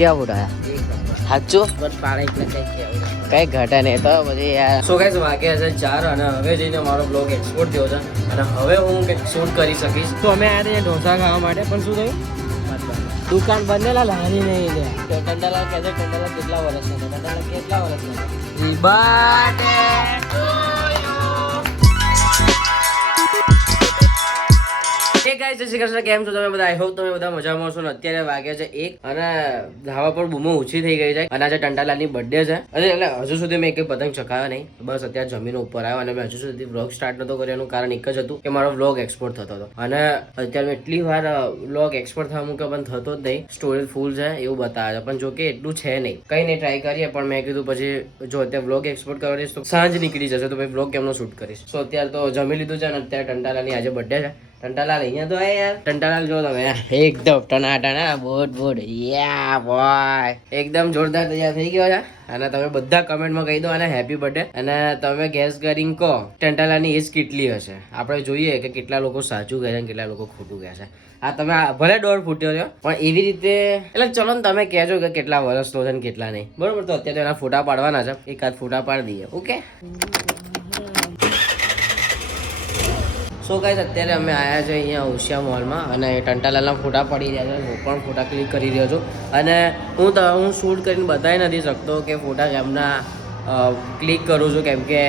કેવા ઉડાયા સાચું કઈ ઘટે નહીં તો પછી યાર. સો ગાઈસ વાગ્યા છે 4 અને હવે જઈને મારો બ્લોગ એક્સપોર્ટ થયો છે અને હવે હું કંઈક શૂટ કરી શકીશ. તો અમે આવ્યા ત્યાં ઢોસા ખાવા માટે પણ શું થયું દુકાન બંધેલા લારી નહીં લે. તો કંડાલા કહે છે કંડાલા કેટલા વર્ષનો છે? કંડાલા કેટલા વર્ષનો છે? કેમ છો તમે બધા? આઈ હોપ તમે બધા મજામાં છો ને. અત્યારે વાગ્યા છે 1 અને ધાવા પર બૂમો ઓછી થઈ ગઈ છે અને આજે ટંટાલાલની બર્થડે છે. એટલે હજુ સુધી મેં એક પતંગ ચકાવ્યો નહીં. બસ અત્યારે જમીન ઉપર આવ્યો અને મેં હજુ સુધી વ્લોગ સ્ટાર્ટ નતો કર્યો. એનું કારણ એક જ હતું કે મારો વ્લોગ એક્સપોર્ટ થતો હતો અને અત્યારે મેં એટલી વાર વ્લોગ એક્સપોર્ટ થવા મૂક્યો પણ થતો જ નહીં. સ્ટોરેજ ફૂલ છે એવું બતાવે છે પણ જો કે એટલું છે નહીં. કઈ નહીં ટ્રાય કરીએ પણ મેં કીધું પછી જો અત્યારે વ્લોગ એક્સપોર્ટ કરવા રહીશ તો સાંજ નીકળી જશે તો પછી વ્લોગ કેમનો શૂટ કરીશ. સો અત્યારે તો જમી લીધું છે અને અત્યારે ટંટાલાલની આજે બર્થડે છે. ટંટાલાલ અહીંયા તો યાર ટંટાલાલ જો તમે એકદમ ટનાટના બોડ યા બોય એકદમ જોરદાર તૈયાર થઈ ગયો છે અને તમે બધા કમેન્ટમાં કહી દો અને હેપી બર્થડે અને તમે ગેસ કરીને કહો ટંટાલાલની એજ કેટલી હશે. આપણે જોઈએ કે કેટલા લોકો સાચું કહે છે કેટલા લોકો ખોટું કહે છે. આ તમે ભલે 1.5 ફૂટ્યો છો પણ એવી રીતે એટલે ચલો ને તમે કહેજો કે કેટલા વર્ષનો છે ને કેટલા નહીં. બરોબર તો અત્યારે એના ફોટા પાડવાના છે. એકાદ ફોટા પાડી દઈએ. ઓકે સો ગાઈસ અત્યારે અમે આવ્યા છે અહીંયા હોશિયા મોલમાં અને ટંટાલાલના ફોટા પડી રહ્યા છે. હું પણ ફોટા ક્લિક કરી રહ્યો છું અને હું શૂટ કરીને બતાવી નથી શકતો કે ફોટા કેમના ક્લિક કરું છું કેમ કે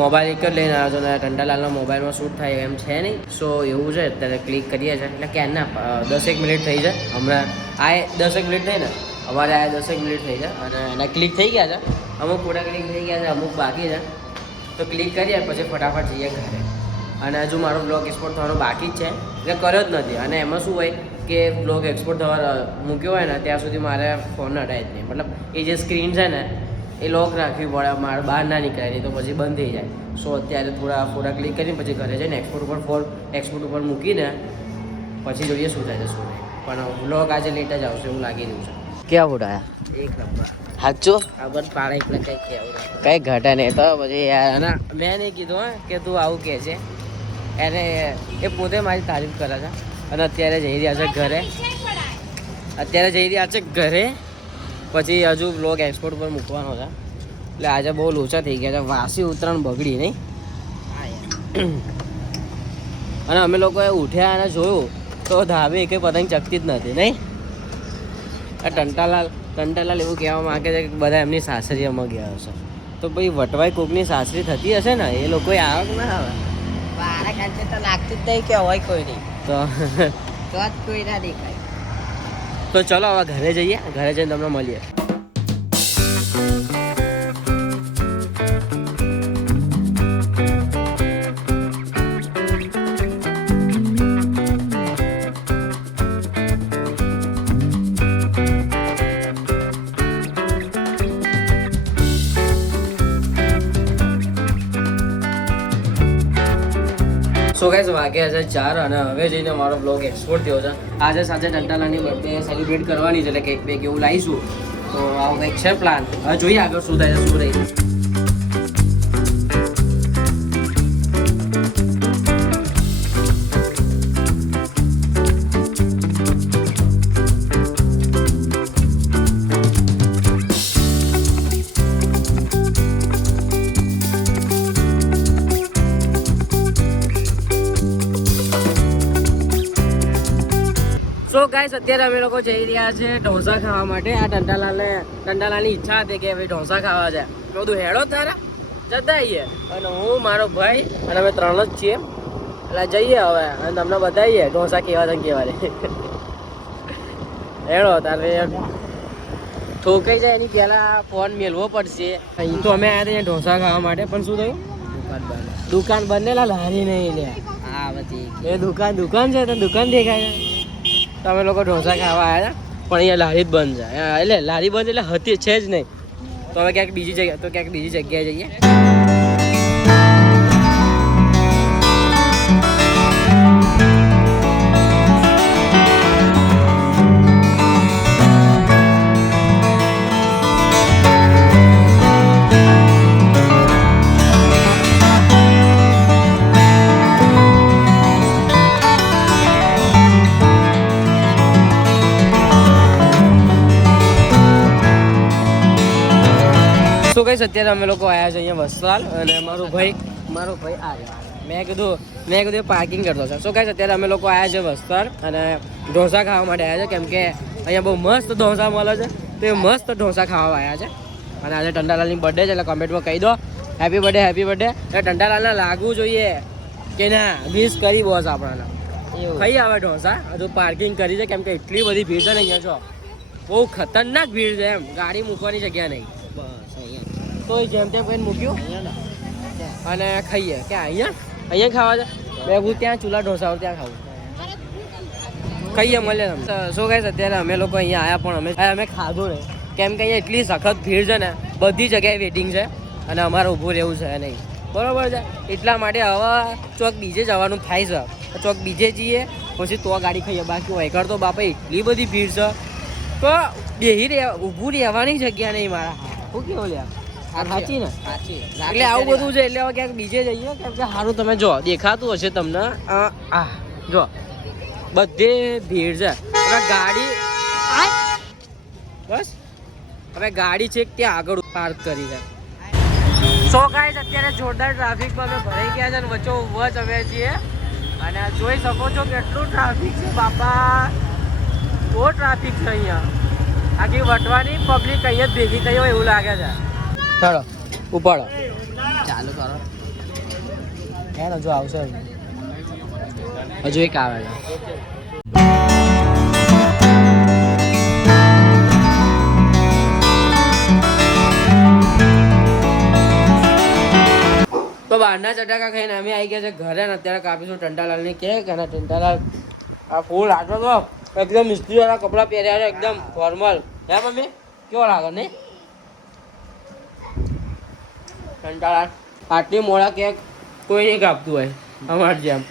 મોબાઈલ એક જ લઈને આવ્યો છું અને ટંટાલાલના મોબાઈલમાં શૂટ થાય એમ છે નહીં. સો એવું છે અત્યારે ક્લિક કરીએ છીએ એટલે ક્યારના 10 મિનિટ થઈ છે. હમણાં આ 10 મિનિટ થઈ ને અમારે આ 10 મિનિટ થઈ છે અને એના ક્લિક થઈ ગયા છે. અમુક ફોટા ક્લિક થઈ ગયા છે અમુક બાકી છે તો ક્લિક કરીએ પછી ફટાફટ જઈએ ઘરે. અને હજુ મારો બ્લોગ એક્સપોર્ટ થવાનો બાકી જ છે એટલે કર્યો જ નથી. અને એમાં શું હોય કે બ્લોગ એક્સપોર્ટ થવા મૂક્યો હોય ને ત્યાં સુધી મારે ફોન હટાય જ નહીં. મતલબ એ જે સ્ક્રીન છે ને એ લોક રાખવી પડે. મારે બહાર ના નીકળાય નહીં તો પછી બંધ થઈ જાય. સો અત્યારે થોડા ફોટા ક્લિક કરીને પછી ઘરે જઈને એક્સપોર્ટ ઉપર મૂકીને પછી જોઈએ શું થાય છે શું નહીં. પણ બ્લોગ આજે લેટ જ આવશે એવું લાગી રહ્યું છે. કેવા ઉડાયા એક નંબર સાચું ખબર પાડે એટલે કંઈ કહેવું કંઈ ઘટે નહીં તો પછી યાર. અને મેં નહીં કીધું હા કે તું આવું કહે છે એને એ પોતે મારી તારીફ કરે છે અને અત્યારે જઈ રહ્યા છે ઘરે. પછી હજુ બ્લોગ એક્સપોર્ટ પર મૂકવાનો છે એટલે આજે બહુ લોચા થઈ ગયા છે. વાસી ઉત્તરાયણ બગડી નહીં. અને અમે લોકોએ ઉઠ્યા અને જોયું તો ધાબે એકે પતંગ ચકતી જ નથી નહીં. આ ટંટાલાલ એવું કહેવા માંગે છે કે બધા એમની સાસરીમાં ગયા હશે તો ભાઈ વટવાઈ કોકની સાસરી થતી હશે ને એ લોકો આવે કે ના આવે મારા ખ્યાલથી તો લાગતું જ નહીં કે હોય કોઈ નહીં તો જ કોઈ ના દેખાય. તો ચલો હવે ઘરે જઈએ. ઘરે જઈને તમને મળીએ. સો ગાઈસ વાગ્યા છે 4 અને હવે જઈને મારો બ્લોગ એક્સપોર્ટ થયો છે. આજે સાંજે ટંટાલાલની બર્થડે સેલિબ્રેટ કરવાની છે એટલે કેક બેક એવું લાવીશું તો આવું કંઈક છે પ્લાન. હવે જોઈએ આગળ શું થાય છે શું રહી. સો ગાઈસ અત્યારે અમે લોકો જઈ રહ્યા છે ઢોસા ખાવા માટે. આ ટંટાલાલની ઈચ્છા હતી કે ભાઈ ઢોસા ખાવા જાય. મેં બધું હેડો તારા જતા આવીએ અને હું મારો ભાઈ અને અમે 3 જ છીએ એટલે જઈએ હવે અને તમને બતાવીએ ઢોસા કેવા છે કેવા રે. હેડો તારે ઠોકાઈ જાય એની પહેલાં ફોન મેળવો પડશે. અહીં તો અમે આવ્યા ત્યાં ઢોસા ખાવા માટે પણ શું થયું દુકાન બંધેલા લારી નહીં લે. હા બધી એ દુકાન છે તો દુકાન દેખાય તમે લોકો ઢોસા ખાવા આવ્યા પણ અહીંયા લારી જ બંધ છે. એટલે લારી બંધ એટલે હતી છે જ નહીં. તો હવે ક્યાંક બીજી જગ્યાએ જઈએ. સો ગાઈસ અત્યારે અમે લોકો આવ્યા છે અહીંયા વસ્ત્રાલ અને મારો ભાઈ આવ્યો. મેં કીધું પાર્કિંગ કરતો છે. સો ગાઈસ અત્યારે અમે લોકો આવ્યા છે વસ્ત્રાલ અને ઢોસા ખાવા માટે આવ્યા છે, કેમ કે અહીંયા બહુ મસ્ત ઢોસા મળે છે. તો એ મસ્ત ઢોસા ખાવા આવ્યા છે. અને આજે ટંટાલાલની બર્થડે છે એટલે કમેન્ટમાં કહી દો હેપી બર્થડે. એટલે ટંટાલાલને લાગવું જોઈએ કે ના વિશ કરી બોસ આપણાને. ખાઈ આવે ઢોસા. હજુ પાર્કિંગ કરી છે કેમ કે એટલી બધી ભીડ છે ને અહીંયા. છો બહુ ખતરનાક ભીડ છે, એમ ગાડી મૂકવાની જગ્યા નહીં. તો જેમ તેમ કઈને મૂક્યું અને ખાઈએ. કે અહીંયા ખાવા છે હું ત્યાં ચૂલા ઢોસા ત્યાં ખાવું. ખાઈએ મળે તમને. શું ગાઈસ અત્યારે અમે લોકો અહીંયા આવ્યા પણ અમે ખાધું નહીં, કેમ કે અહીંયા એટલી સખત ભીડ છે ને, બધી જગ્યાએ વેટિંગ છે અને અમારે ઊભું રહેવું છે નહીં. બરોબર છે, એટલા માટે હવે ચોક બીજે જવાનું થાય છે. ચોક બીજે જઈએ પછી તો ગાડી ખાઈએ. બાકી વહીકર તો બાપા એટલી બધી ભીડ છે તો ઊભું રહેવાની જગ્યા નહીં મારા. શું કેવું લ્યા સાચી ને? એટલે આવું બધું છે એટલે હવે ક્યાંક બીજે જઈએ, કેમ કે સારું તમે જો દેખાતું હશે તમને. જો બધે ભીડ છે. હવે ગાડી બસ હવે ગાડી છે ત્યાં આગળ પાર્ક કરી છે. સો ગાઈસ અત્યારે જોરદાર ટ્રાફિકમાં અમે ભરાઈ ગયા છે અને વચ્ચો વચ અમે છીએ અને જોઈ શકો છો કેટલું ટ્રાફિક છે બાપા. બહુ ટ્રાફિક છે અહીંયા. આખી વટવાની પબ્લિક કઈ જ ભેગી થઈ હોય એવું લાગે છે. ચાલો ઉપાડો ચાલુ કરો. હે હજુ આવશે, હજુ એક આવે છે. તો બહારના ચટાકા ખાઈને અમે આવી ગયા છે ઘરે ને અત્યારે કાપીશું ટંટાલાલની કેક. અને ટંટાલાલ આ ફૂલ આટલો તો એકદમ મિસ્ત્રીવાળા કપડાં પહેર્યા છે, એકદમ ફોર્મલ. હે મમ્મી કેવો લાગે નહીં? ટંટાલાલ આટલી મોડા કેક કોઈ નહીં કાપતું હોય અમારે જેમ.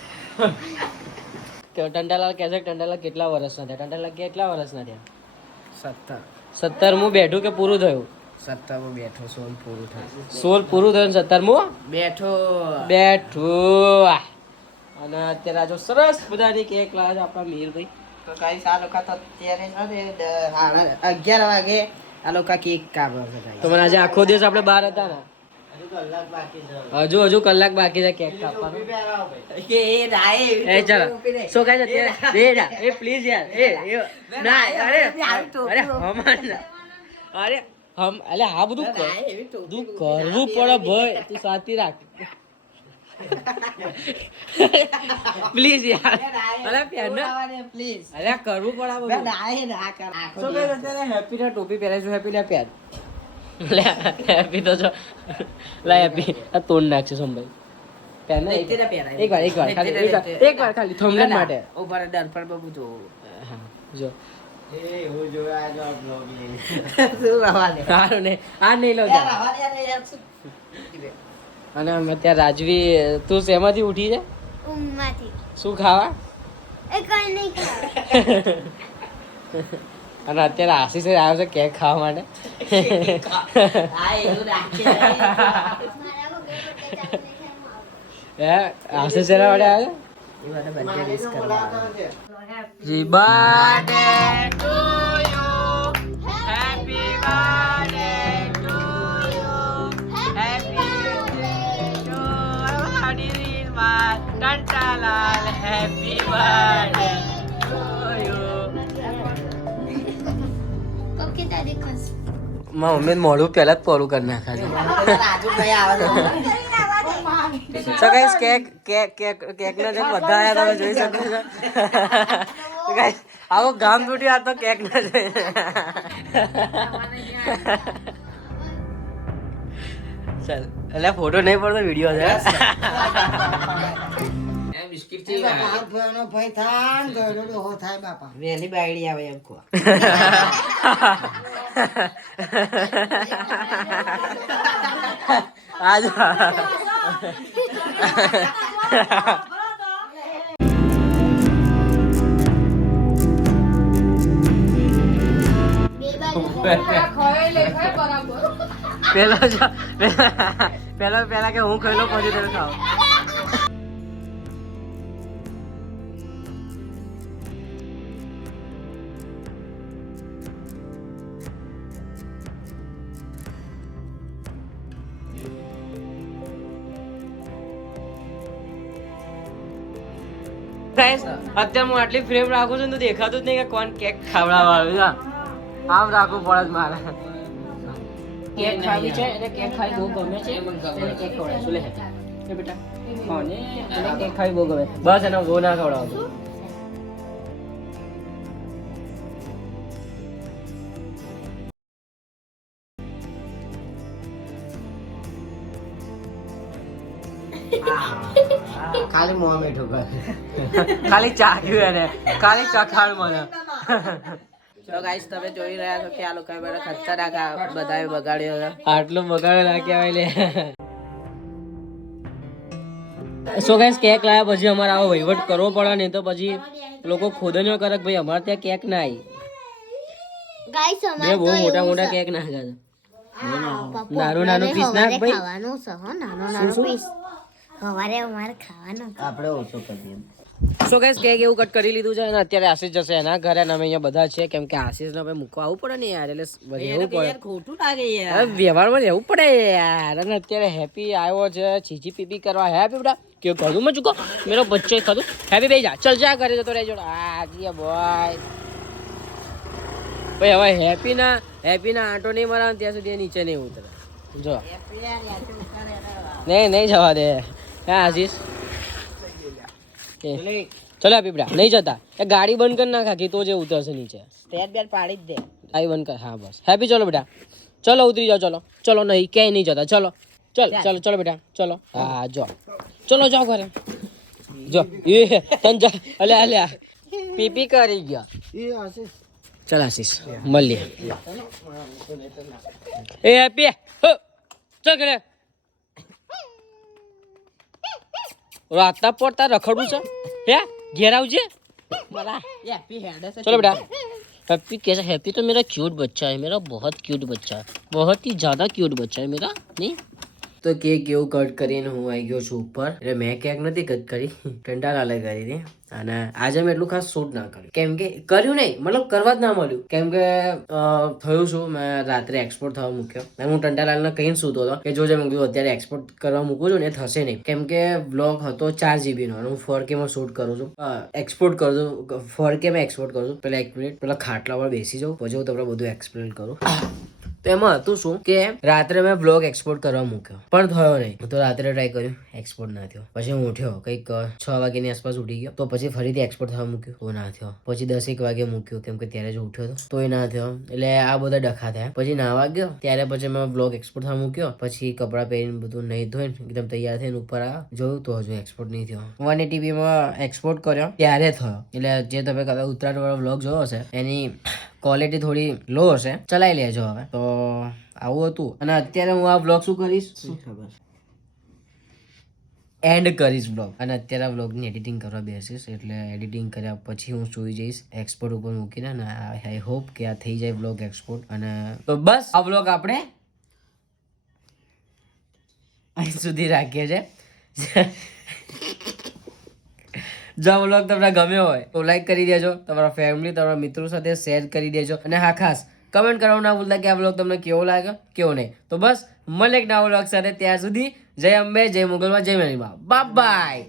ટંટાલાલ કહે છે ટંટાલાલ કેટલા વર્ષના થયા? ટંટાલાલ કેટલા વર્ષના થયા? 17 હું બેઠું કે પૂરું થયું? 17 બેઠો, 16 પૂરું થયું. 16 પૂરું થયું, 17 બેઠું. અને અત્યારે આ જો સરસ બધાની કેક લાવે છે આપણા મીરભાઈ. તો કઈ આ લોકો તો અત્યારે 11 વાગે આ લોકો કેક કાપે છે. તો મને આજે આખો દિવસ આપણે બહાર હતા ને, હજુ કલાક બાકી છે કેક કાપવાનો. શું કહે છે એ પ્લીઝ યાર ના અરે હા બધું કરવું પડે ભાઈ. તું શાંતિ રાખ પ્લીઝ યાર. અરે કરવું પડે. હેપી ને ટોપી પહેરાઈશું. હેપી ને પ્યાર હેપી તો જો લા હેપી આ તોડ નાખશે સંભાઈ. એક વાર ખાલી થંબનેલ માટે ઉપર દર પર બબુ જો જો હું જોયા જો બ્લોગ લે સારું ને આ નહીં લો. અને અમે ત્યાં રાજવી તું શેમાંથી ઉઠી છે? ઊંઘમાંથી. શું ખાવા? એ કઈ નહીં ખાવા. અને અત્યારે આશીષ આવ્યો છે કેક ખાવા માટે. હે આશીષ એના માટે આવ્યો? Happy birthday to you. Happy birthday to you. Happy birthday to Tantalal. Happy birthday to you. Okay તારી ખસ. મમ્મી મોઢું પહેલા જ પોરું કરી નાખ્યા. So guys, કેક ના જેમ બધા આયા તમે જોઈ શકો છો. તો guys, આવો ગામ તૂટી આ તો કેક ના જોઈ. ચાલ એટલે ફોટો નહીં પડતો વિડીયો છે. બિસ્કિટ થી ભાઈ થાન ગયો હો થાય બાપા વેલી બાયડી આવે એમ કો. આજ પેલા કે હું ખાઈ લો પછી તમે ખાઓ. ગાઈસ અત્યારે હું આટલી ફ્રેમ રાખું છું તો દેખાતું જ નહીં કે કોણ કેક ખાવડાવવાનું છે. આમ રાખવું પડે જ મારે. કેક ખાવી છે એને કેક ખાઈ બહુ ગમે છે એને કેક ખવડાવશું લે બેટા. હા ને એને કેક ખાઈ બહુ ગમે બસ એને બહુ ના ખવડાવતો. ખાલી મોં મીઠું કર. ખાલી ચાખ્યું એને ખાલી ચખાડ મને. તો ગાઈસ તમે જોઈ રહ્યા છો કે આ લોકો બધા ખતરનાક બધાએ બગાડ્યો છે. આટલું બગાડે ના કહેવાય લે. સો ગાઈસ કેક લાવ્યા પછી અમારે આવો વહીવટ કરવો પડે નહીં તો પછી લોકો ખોદણીઓ કરે કે ભાઈ અમારે ત્યાં કેક ના આવી. ગાઈસ બે અમારે બહુ મોટા મોટા કેક નાખ્યા છે. નાનું નાનું પીસ નાખ ભાઈ. ખાવાનું છે હો નાનું નાનું પીસ સવારે અમારે ખાવાનું આપણે ઓછો કરીએ. સો ગાઈસ કેક એવું કટ કરી લીધું છે અને અત્યારે આશીષ જશે એના ઘરે અને અમે અહીંયા બધા છે કેમ કે આશીષને ભાઈ મૂકવા આવવું પડે ને યાર એટલે રહેવું પડે. ખોટું લાગે યાર. હવે વ્યવહારમાં રહેવું પડે યાર. અને અત્યારે હેપી આવ્યો છે છીછી પીપી કરવા. હેપી બેટા કે કરું મેં ચૂકો મેરો બચ્ચો ખાધું. હેપી બેસી જા ચલ જા ઘરે જતો રહેજો. આ જી બોય ભાઈ હવે હેપીના આંટો નહીં મરાવે ત્યાં સુધી એ નીચે નહીં ઉતરે. જો નહીં જવા દે. હા આશીષ ચલો હેપી બેટા નહીં જતા. એ ગાડી બંધ કરી નાખ આખી તો જે ઉતરશે નીચે. સ્ટેટ બેટ પાડી જ દે. ગાડી બંધ કર. હા બસ હેપી ચલો બેટા ચલો ઉતરી જાઓ. ચલો નહીં ક્યાંય નહીં જતા. ચલો બેટા ચલો. હા જો ચલો જાઓ ઘરે. જો એ તન જા અલ્યા પીપી કરી ગયા. ચાલ આશીષ મળીએ. એ હેપી ચલ ઘરે. રાતના પડતા રખડવું છે હે ઘેર આવજે. હેપી હેડ છે. चलो बेटा हैप्पी कैसा हैप्पी तो मेरा क्यूट बच्चा है मेरा बहुत क्यूट बच्चा है बहुत ही ज़्यादा क्यूट बच्चा है मेरा नहीं તો કેક એવું કટ કરીને હું આવી ગયો છું ઉપર. એટલે મેં કેક નથી કટ કરી ટંટાલાલે કરી હતી. અને આજે મેં એટલું ખાસ શૂટ ના કર્યું કેમ કે કર્યું નહીં મતલબ કરવા જ ના મળ્યું કેમ કે થયું શું મેં રાત્રે એક્સપોર્ટ થવા મૂક્યો. હું ટંટાલાલને કહીને સૂતો હતો કે જોજે મેં કીધું અત્યારે એક્સપોર્ટ કરવા મૂકું છું ને એ થશે નહીં કેમ કે બ્લોગ હતો 4 GB નો અને હું 4K માં શૂટ કરું છું. એક્સપોર્ટ કરું છું 4K માં એક્સપોર્ટ કરું છું. પેલા 1 મિનિટ પેલા ખાટલા પર બેસી જાઉં પછી હું તમને બધું એક્સપ્લેન કરું. તો એમાં હતું શું કે રાત્રે મેં બ્લોગ એક્સપોર્ટ કરવા મૂક્યો પણ થયો નહીં. તો રાત્રે ટ્રાય કર્યું એક્સપોર્ટ ના થયો. પછી હું ઉઠ્યો કંઈક 6 વાગ્યાની આસપાસ ઉઠી ગયો. તો પછી ફરીથી એક્સપોર્ટ થવા મૂક્યું તો ના થયો. પછી 10 વાગે મૂક્યું કેમ કે ત્યારે જ ઉઠ્યો હતો તોય ના થયો. એટલે આ બધા ડખા થયા. પછી નાવા ગયો ત્યારે પછી મેં બ્લોગ એક્સપોર્ટ થવા મૂક્યો. પછી કપડાં પહેરીને બધું નહીં ધોઈને એકદમ તૈયાર થઈને ઉપર આવ્યો જોયું તો હજુ એક્સપોર્ટ નહીં થયો. 180p માં એક્સપોર્ટ કર્યો ત્યારે થયો. એટલે જે તમે કદાચ ઉત્તરાયણ વાળો બ્લોગ જોયો હશે એની ક્વોલિટી થોડી લો હશે ચલાવી લેજો. હવે તો આવું હતું. અને અત્યારે હું આ બ્લોગ શું કરીશ ખબર એન્ડ કરીશ બ્લોગ. અને અત્યારે આ બ્લોગની એડિટિંગ કરવા બેસીશ. એટલે એડિટિંગ કર્યા પછી હું સુઈ જઈશ એક્સપોર્ટ ઉપર મૂકીને. અને આઈ હોપ કે આ થઈ જાય બ્લોગ એક્સપોર્ટ. અને તો બસ આ બ્લોગ આપણે અહીં સુધી રાખીએ છીએ. જો આ બ્લોગ તમને ગમ્યો હોય તો લાઈક કરી દેજો. તમારા ફેમિલી તમારા મિત્રો સાથે શેર કરી દેજો. અને હા ખાસ કમેન્ટ કરવાનું ના ભૂલતા કે આ બ્લોગ તમને કેવો લાગ્યો કેવો નહીં. તો બસ મળે એક નવા બ્લોગ સાથે. ત્યાં સુધી જય અંબે જય મુગલમાં જય મેરીમાં બાય બાય.